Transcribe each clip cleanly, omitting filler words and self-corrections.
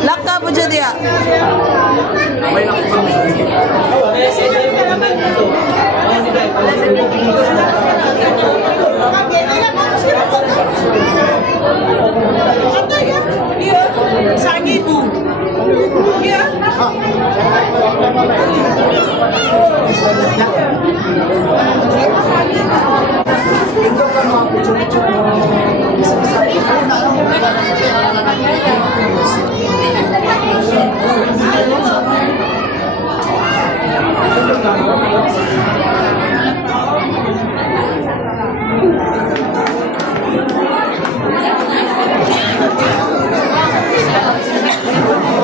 Laka po dyan diya. Sagi po.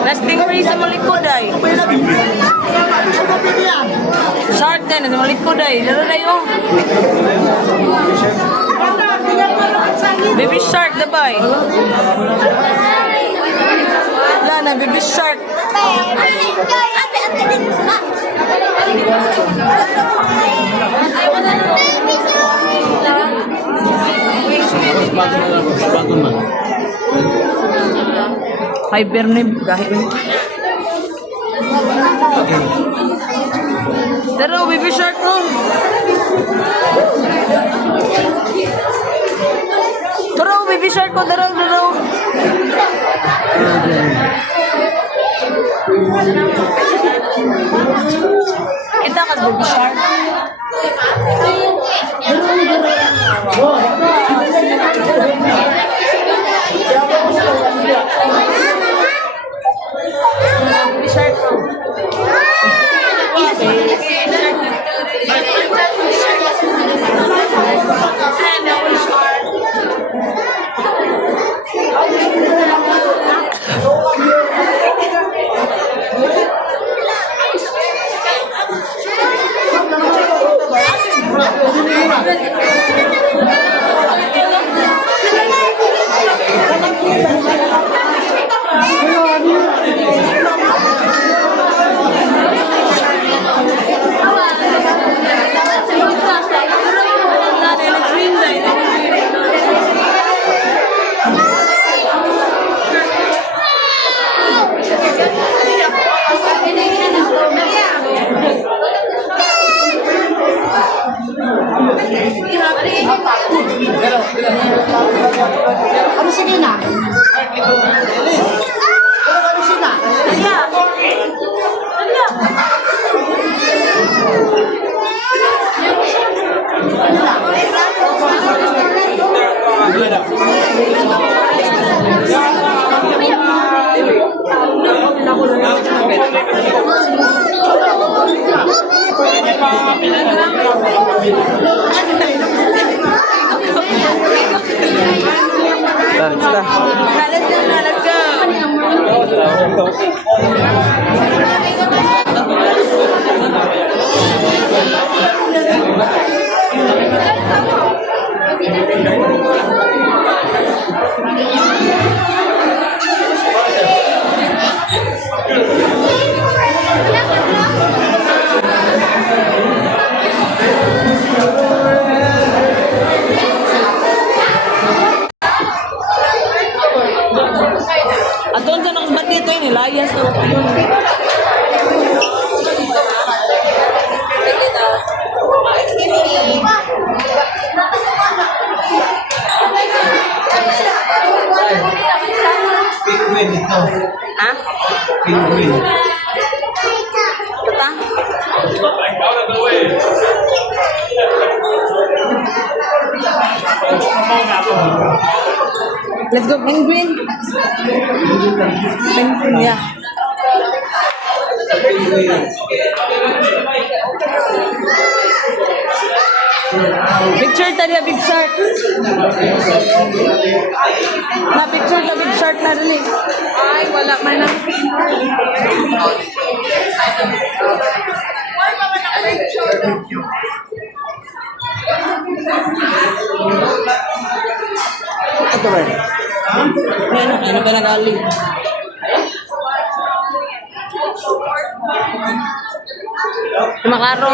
Nasting rin sa malikod ay. Shark din sa malikod ay. Lalo na yun. Baby shark na ba eh? Wala na, baby shark. Hibernate kahit Daro, baby shark ko. Daro, baby shark ko. Daro. Kita ka baby shark. Baby shark ko. Ano sige na? Ano sige na? Let's Adon sa nakasbat dito yun, layas na yun. Penguin ito. Ha? Penguin. Bata? Let's go, penguin. Penguin, yeah. Picture tadi big shark. Na picture ta big shark na rin eh. Ay, wala man na. Ito ba? Ano ba nag-aling? Makaro.